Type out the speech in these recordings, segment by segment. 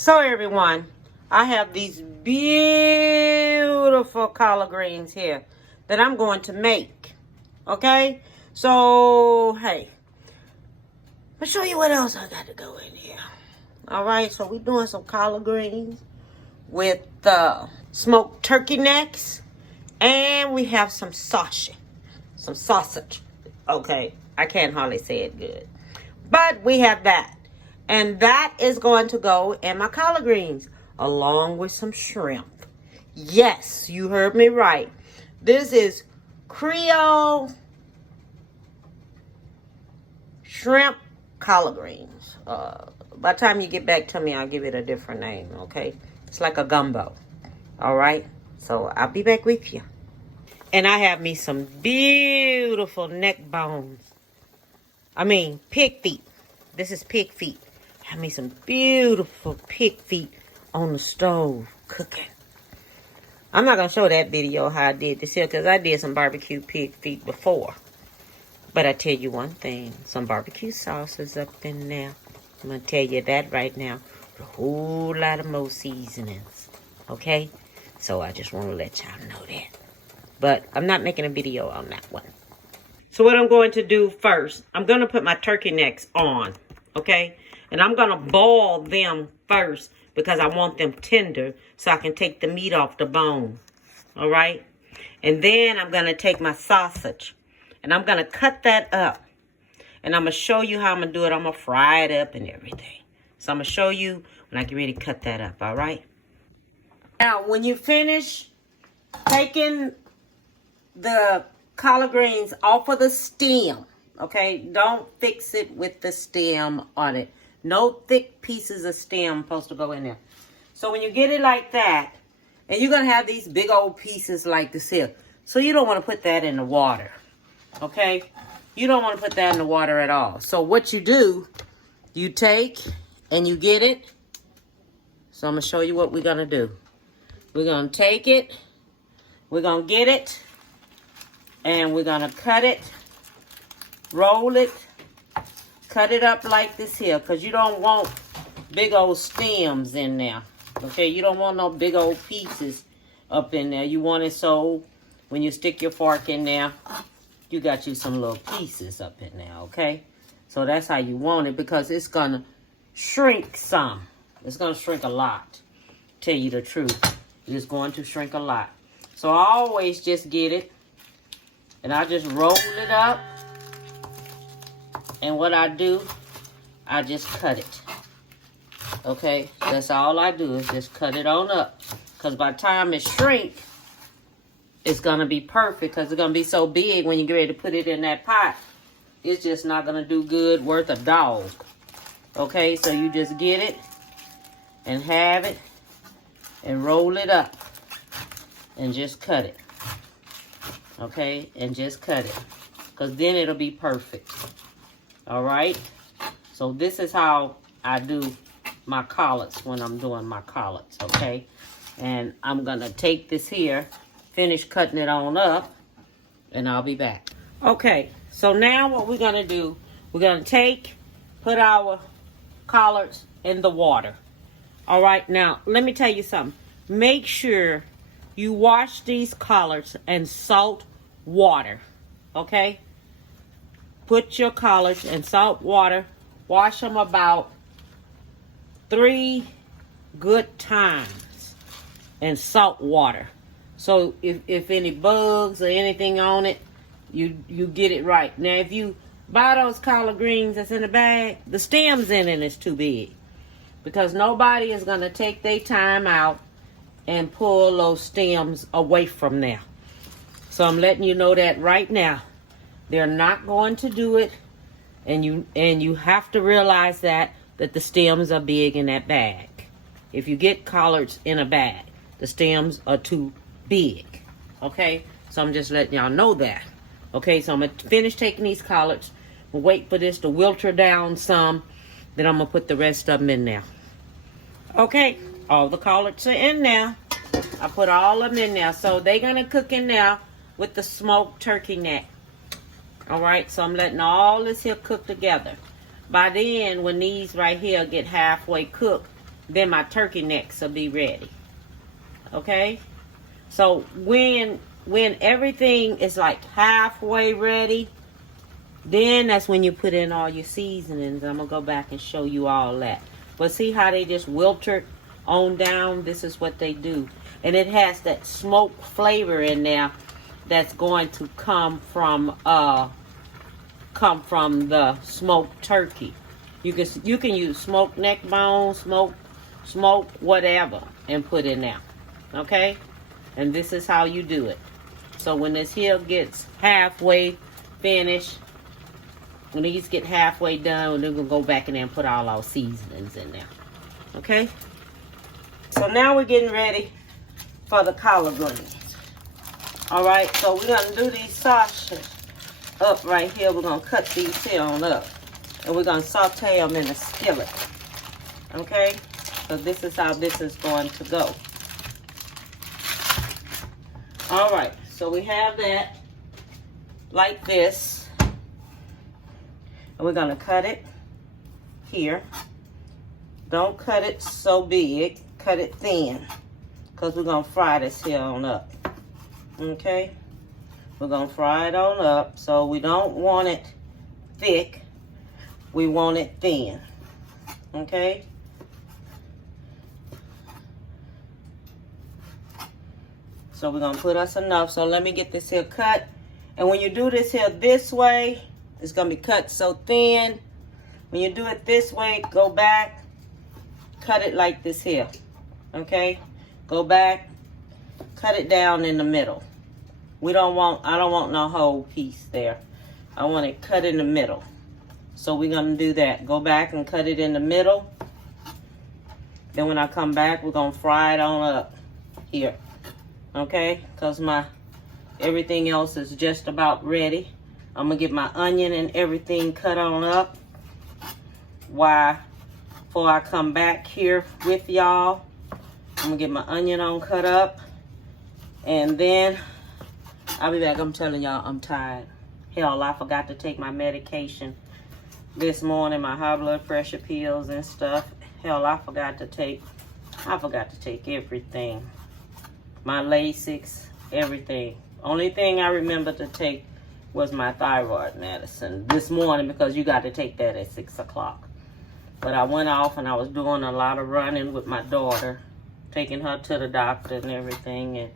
So everyone, I have these beautiful collard greens here that I'm going to make. Okay? So, hey, I'll show you what else I got to go in here. Alright, so we're doing some collard greens with smoked turkey necks. And we have some sausage. Some sausage. Okay, I can't hardly say it good. But we have that. And that is going to go in my collard greens, along with some shrimp. Yes, you heard me right. This is Creole shrimp collard greens. By the time you get back to me, I'll give it a different name, okay? It's like a gumbo, all right? So I'll be back with you. And I have me some beautiful neck bones. Pig feet. This is pig feet. Have me some beautiful pig feet on the stove cooking. I'm not going to show that video how I did this here because I did some barbecue pig feet before. But I tell you one thing, some barbecue sauce is up in there. I'm going to tell you that right now. A whole lot of more seasonings. Okay? So I just want to let y'all know that. But I'm not making a video on that one. So what I'm going to do first, I'm going to put my turkey necks on. Okay? And I'm going to boil them first because I want them tender so I can take the meat off the bone. All right? And then I'm going to take my sausage and I'm going to cut that up. And I'm going to show you how I'm going to do it. I'm going to fry it up and everything. So I'm going to show you when I get ready to cut that up. All right? Now, when you finish taking the collard greens off of the stem, okay? Don't fix it with the stem on it. No thick pieces of stem supposed to go in there. So when you get it like that, and you're going to have these big old pieces like this here. So you don't want to put that in the water. Okay? You don't want to put that in the water at all. So what you do, you take and you get it. So I'm going to show you what we're going to do. We're going to take it. We're going to get it. And we're going to cut it. Roll it. Cut it up like this here, because you don't want big old stems in there. Okay, you don't want no big old pieces up in there. You want it so when you stick your fork in there, you got you some little pieces up in there, okay? So that's how you want it, because it's going to shrink some. It's going to shrink a lot. Tell you the truth. It's going to shrink a lot. So I always just get it, and I just roll it up. And what I do, I just cut it. Okay? That's all I do is just cut it on up. Because by the time it shrink, it's going to be perfect. Because it's going to be so big when you get ready to put it in that pot. It's just not going to do good worth a dog. Okay? So you just get it. And have it. And roll it up. And just cut it. Okay? And just cut it. Because then it'll be perfect. All right, so this is how I do my collards when I'm doing my collards, okay? And I'm going to take this here, finish cutting it on up, and I'll be back. Okay, so now what we're going to do, we're going to put our collards in the water. All right, now, let me tell you something. Make sure you wash these collards in salt water, okay? Put your collards in salt water. Wash them about 3 good times in salt water. So if any bugs or anything on it, you get it right. Now, if you buy those collard greens that's in the bag, the stems in it is too big. Because nobody is going to take their time out and pull those stems away from there. So I'm letting you know that right now. They're not going to do it, and you have to realize that the stems are big in that bag. If you get collards in a bag, the stems are too big. Okay, so I'm just letting y'all know that. Okay, so I'm gonna finish taking these collards. We'll wait for this to wilter down some. Then I'm gonna put the rest of them in there. Okay, all the collards are in there. I put all of them in there, so they're gonna cook in there with the smoked turkey neck. All right, so I'm letting all this here cook together. By then, when these right here get halfway cooked, then my turkey necks will be ready. Okay? So when everything is like halfway ready, then that's when you put in all your seasonings. I'm going to go back and show you all that. But see how they just wilted on down? This is what they do. And it has that smoke flavor in there that's going to come from the smoked turkey. You can use smoked neck bone, smoke whatever, and put in there. Okay? And this is how you do it. So when this here gets halfway finished, when these get halfway done, then we'll go back in there and put all our seasonings in there. Okay? So now we're getting ready for the collard greens. Alright, so we're going to do these sausages up right here. We're going to cut these here on up. And we're going to saute them in a skillet. Okay? So this is how this is going to go. Alright, so we have that like this. And we're going to cut it here. Don't cut it so big. Cut it thin. Because we're going to fry this here on up. Okay? We're going to fry it on up. So we don't want it thick. We want it thin. Okay? So we're going to put us enough. So let me get this here cut. And when you do this here this way, it's going to be cut so thin. When you do it this way, go back. Cut it like this here. Okay? Go back. Cut it down in the middle. I don't want no whole piece there. I want it cut in the middle. So we're going to do that. Go back and cut it in the middle. Then when I come back, we're going to fry it on up here. Okay? Because everything else is just about ready. I'm going to get my onion and everything cut on up. Before I come back here with y'all, I'm going to get my onion on cut up. And then I'll be back. I'm telling y'all, I'm tired. Hell, I forgot to take my medication this morning, my high blood pressure pills and stuff. Hell, I forgot to take everything. My Lasix, everything. Only thing I remember to take was my thyroid medicine this morning, because you got to take that at 6 o'clock. But I went off and I was doing a lot of running with my daughter, taking her to the doctor and everything. And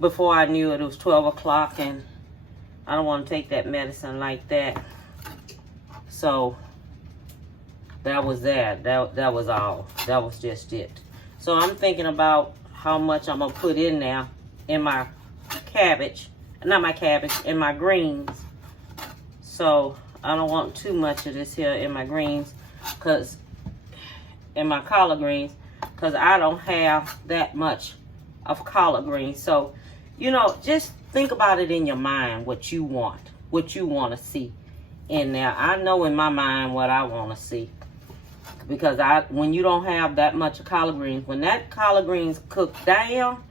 before I knew it, it was 12 o'clock, and I don't want to take that medicine like that. So that was that. That was all. That was just it. So I'm thinking about how much I'm going to put in there in my cabbage. Not my cabbage, in my greens. So I don't want too much of this here in my greens, in my collard greens, because I don't have that much of collard greens. So, you know, just think about it in your mind, what you want to see in there. I know in my mind what I want to see, because when you don't have that much of collard greens, when that collard greens cook down,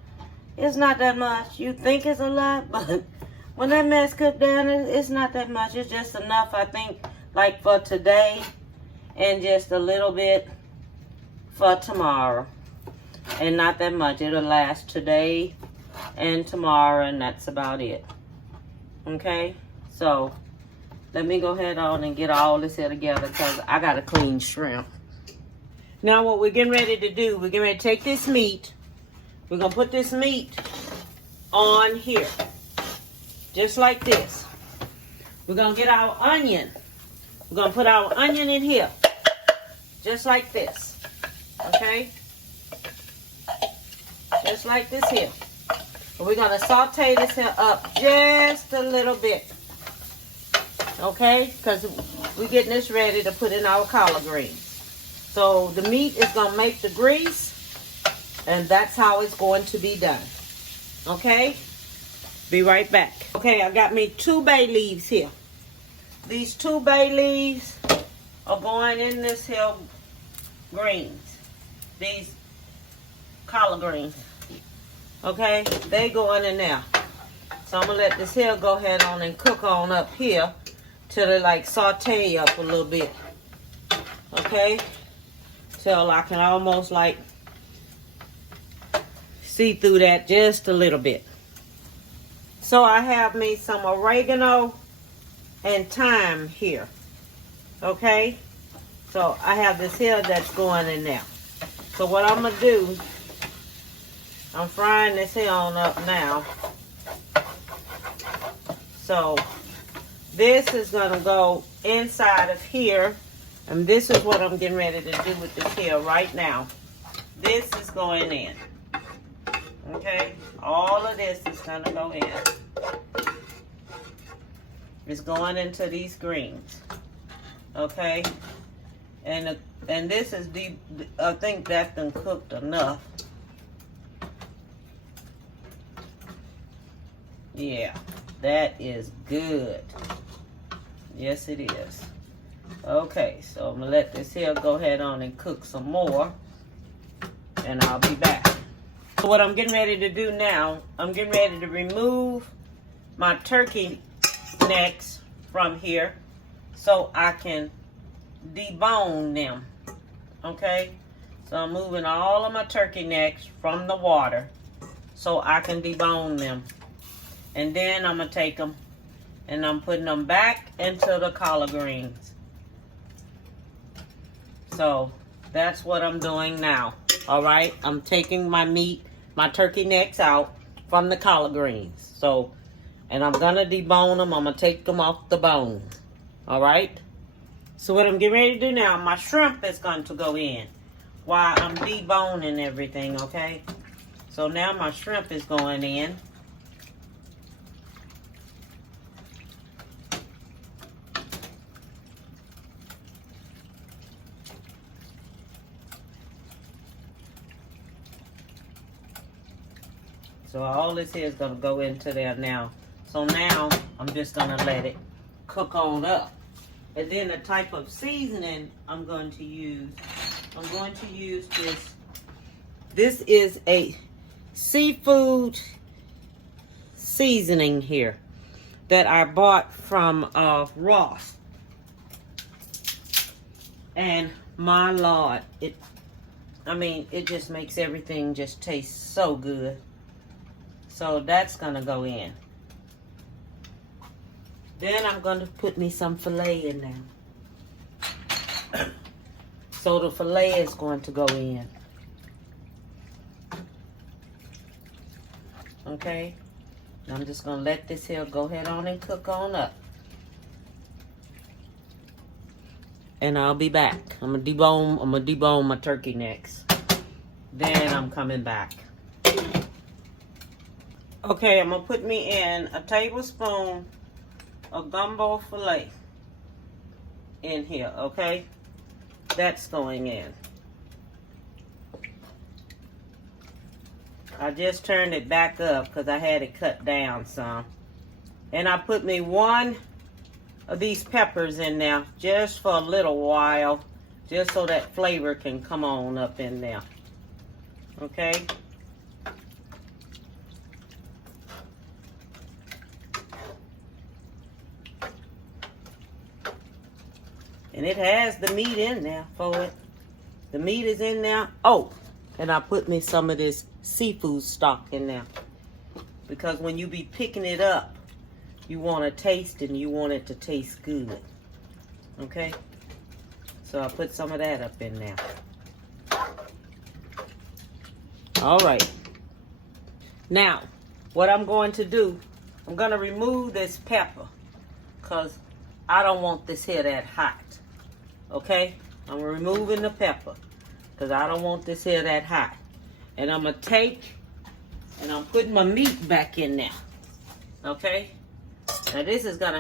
it's not that much. You think it's a lot, but when that mess cooked down, it's not that much. It's just enough, I think, like for today, and just a little bit for tomorrow. And not that much. It'll last today and tomorrow, and that's about it. Okay? So, let me go ahead on and get all this here together, because I got to clean shrimp. Now, what we're getting ready to do, we're getting ready to take this meat. We're going to put this meat on here. Just like this. We're going to get our onion. We're going to put our onion in here. Just like this. Okay? Just like this here. And we're going to saute this here up just a little bit. Okay? Because we're getting this ready to put in our collard greens. So the meat is going to make the grease. And that's how it's going to be done. Okay? Be right back. Okay, I got me 2 bay leaves here. These 2 bay leaves are going in this here greens. These collard greens. Okay, they going in there. So I'm going to let this here go ahead on and cook on up here till it like saute up a little bit. Okay, till I can almost like see through that just a little bit. So I have me some oregano and thyme here. Okay? So I have this here that's going in there. So what I'm gonna do, I'm frying this here on up now. So this is gonna go inside of here. And this is what I'm getting ready to do with this here right now. This is going in. Okay? All of this is gonna go in. It's going into these greens. Okay? And this is I think that's been cooked enough. Yeah, that is good. Yes, it is. Okay, so I'm gonna let this here go ahead on and cook some more, and I'll be back. So what I'm getting ready to do now, I'm getting ready to remove my turkey necks from here so I can debone them. Okay, so I'm moving all of my turkey necks from the water so I can debone them, and then I'm gonna take them and I'm putting them back into the collard greens. So that's what I'm doing now. All right, I'm taking my meat, my turkey necks out from the collard greens. So, and I'm gonna debone them. I'm gonna take them off the bone. All right. So what I'm getting ready to do now, my shrimp is going to go in while I'm deboning everything. Okay. So now my shrimp is going in. So all this here is going to go into there now. So now I'm just going to let it cook on up. And then the type of seasoning I'm going to use this. This is a seafood seasoning here that I bought from Ross. And my Lord, it just makes everything just taste so good. So that's gonna go in. Then I'm gonna put me some filet in there. So the filet is going to go in. Okay? I'm just gonna let this here go ahead on and cook on up. And I'll be back. I'm gonna debone my turkey necks. Then I'm coming back. Okay, I'm gonna put me in a tablespoon of gumbo filet in here, okay? That's going in. I just turned it back up because I had it cut down some. And I put me one of these peppers in there just for a little while, just so that flavor can come on up in there, okay? And it has the meat in there for it. The meat is in there. Oh, and I put me some of this seafood stock in there. Because when you be picking it up, you want to taste it and you want it to taste good. Okay? So I put some of that up in there. All right. Now, what I'm going to do, I'm going to remove this pepper. Because I don't want this here that hot. Okay? I'm removing the pepper. Because I don't want this here that hot. And I'm going to take and I'm putting my meat back in there. Okay? Now this is going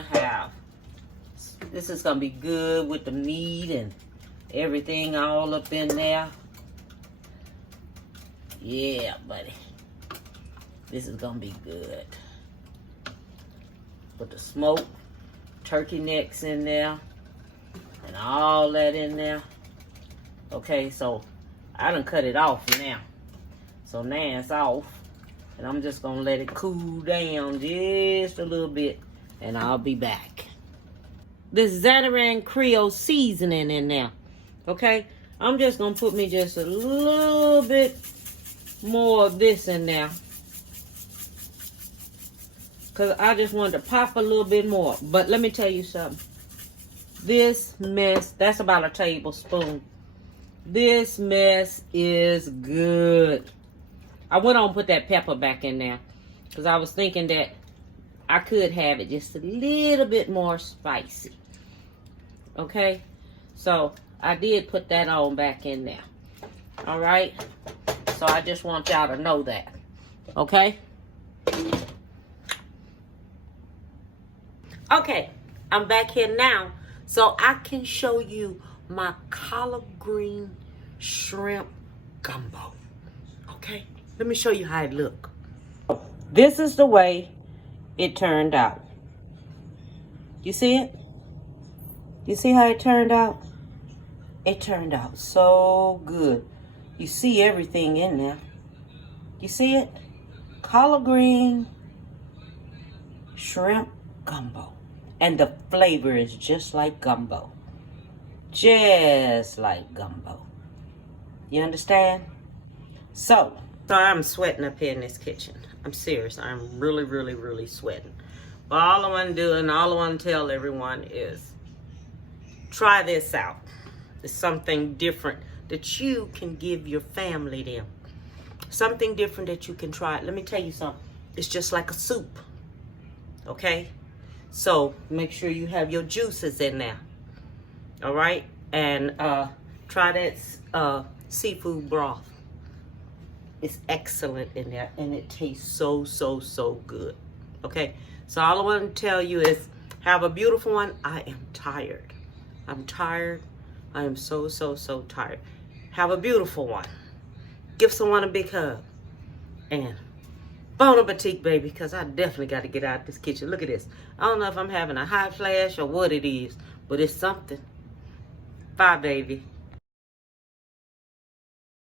to be good with the meat and everything all up in there. Yeah, buddy. This is going to be good. Put the smoked turkey necks in there. And all that in there. Okay, so I done cut it off now. So now it's off. And I'm just going to let it cool down just a little bit. And I'll be back. This Zatarain Creole seasoning in there. Okay? I'm just going to put me just a little bit more of this in there. Because I just wanted to pop a little bit more. But let me tell you something. This mess, that's about a tablespoon. This mess is good. I went on and put that pepper back in there. Because I was thinking that I could have it just a little bit more spicy. Okay? So, I did put that on back in there. Alright? So, I just want y'all to know that. Okay? Okay, I'm back here now so I can show you my collard green shrimp gumbo. Okay, let me show you how it look. This is the way it turned out. You see it? You see how it turned out? It turned out so good. You see everything in there. You see it? Collard green shrimp gumbo. And the flavor is just like gumbo. Just like gumbo. You understand? So I'm sweating up here in this kitchen. I'm serious. I'm really, really, really sweating. But all I want to do and all I want to tell everyone is try this out. It's something different that you can give your family them. Something different that you can try. Let me tell you something. It's just like a soup. Okay? So make sure you have your juices in there. All right? And try that seafood broth. It's excellent in there. And it tastes so, so, so good. Okay? So all I want to tell you is have a beautiful one. I am tired. I'm tired. I am so, so, so tired. Have a beautiful one. Give someone a big hug. And bon appetit, baby, because I definitely got to get out of this kitchen. Look at this. I don't know if I'm having a hot flash or what it is, but it's something. Bye, baby.